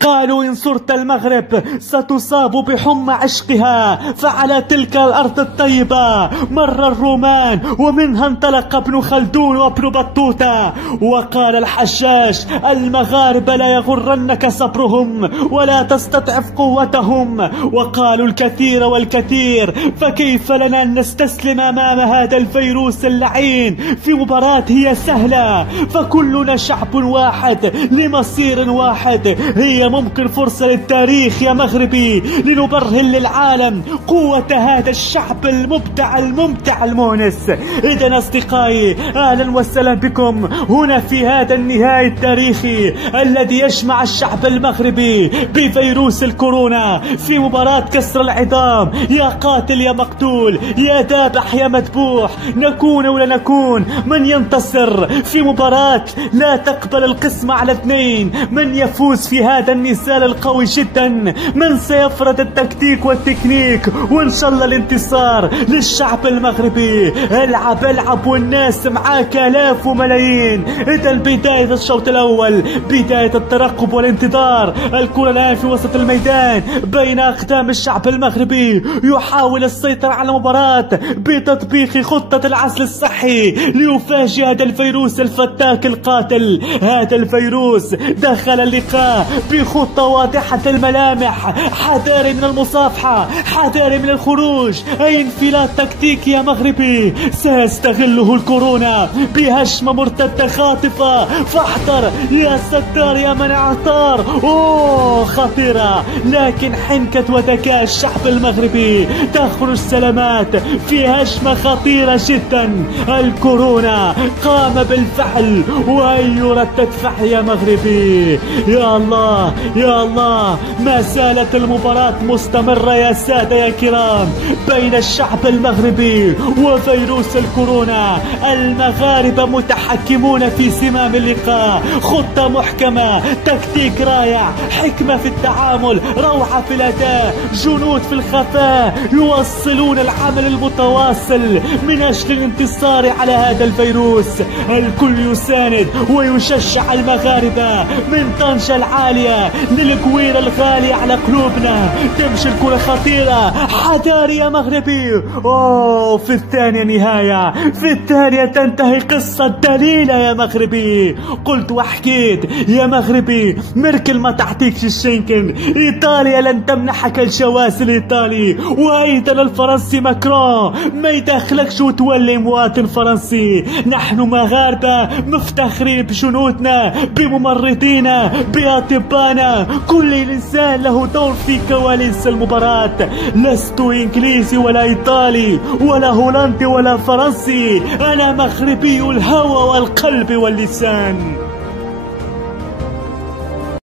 قالوا إن صرت المغرب ستصاب بحمى عشقها، فعلى تلك الأرض الطيبة مر الرومان ومنها انطلق ابن خلدون وابن بطوطة. وقال الحجاج المغاربة لا يغرنك صبرهم ولا تستضعف قوتهم، وقالوا الكثير والكثير، فكيف لنا أن نستسلم أمام هذا الفيروس اللعين في مباراة هي سهلة، فكلنا شعب واحد لمصير واحد. هي ممكن فرصة للتاريخ يا مغربي لنبرهن للعالم قوة هذا الشعب المبدع الممتع المونس. إذن أصدقائي أهلا وسهلا بكم هنا في هذا النهائي التاريخي الذي يجمع الشعب المغربي بفيروس الكورونا في مباراة كسر العظام. يا قاتل يا مقتول، يا ذابح يا مذبوح، نكون ولا نكون، من ينتصر في مباراة لا تقبل القسمة على اثنين؟ من يفوز في هذا النزال القوي جدا؟ من سيفرض التكتيك والتكنيك؟ وإن شاء الله الانتصار للشعب المغربي. العب العب والناس معاك آلاف وملايين. إذا بداية الشوط الأول، بداية الترقب والانتظار. الكرة الآن في وسط الميدان بين أقدام الشعب المغربي، يحاول السيطرة على المباراة بتطبيق خطة العزل الصحي ليفاجئ هذا الفيروس الفتاك القاتل. هذا الفيروس دخل اللقاء بخطة واضحة الملامح، حذاري من المصافحة، حذاري من الخروج، أي انفلات تكتيكي يا مغربي سيستغله الكورونا بهجمة مرتدة خاطفة، فاحذر يا ستار يا من اعتار. اوه خطيرة، لكن حنكة وذكاء الشعب المغربي تخرج سلامات في هجمة خطيرة جدا. الكورونا قام بالفعل، وأي ردة فعل يا مغربي. يا الله يا الله، ما زالت المباراة مستمرة يا سادة يا كرام بين الشعب المغربي وفيروس الكورونا. المغاربة متحكمون في زمام اللقاء، خطة محكمة، تكتيك رائع، حكمة في التعامل، روعة في الأداء، جنود في الخفاء يوصلون العمل المتواصل من أجل الانتصار على هذا الفيروس. الكل يساند ويشجع المغاربة من طنجة العالية للكويرة الغالية على قلوبنا. تمشي الكرة خطيرة، حذاري يا مغربي. اوه في الثانية نهاية، في الثانية تنتهي قصة دليلة يا مغربي. قلت وحكيت يا مغربي، ميركل ما تعطيكش الشنكن، ايطاليا لن تمنحك الجواز الايطالي، وايضا الفرنسي ماكرون ما يدخلكش وتولي مواطن فرنسي. نحن مغاربة مفتخرين بجنودنا، بممرضينا، باطبائنا، كل انسان له دور في كواليس المباراة. لست انجليزي ولا ايطالي ولا هولندي ولا فرنسي، انا مغربي الهوى والقلب واللسان.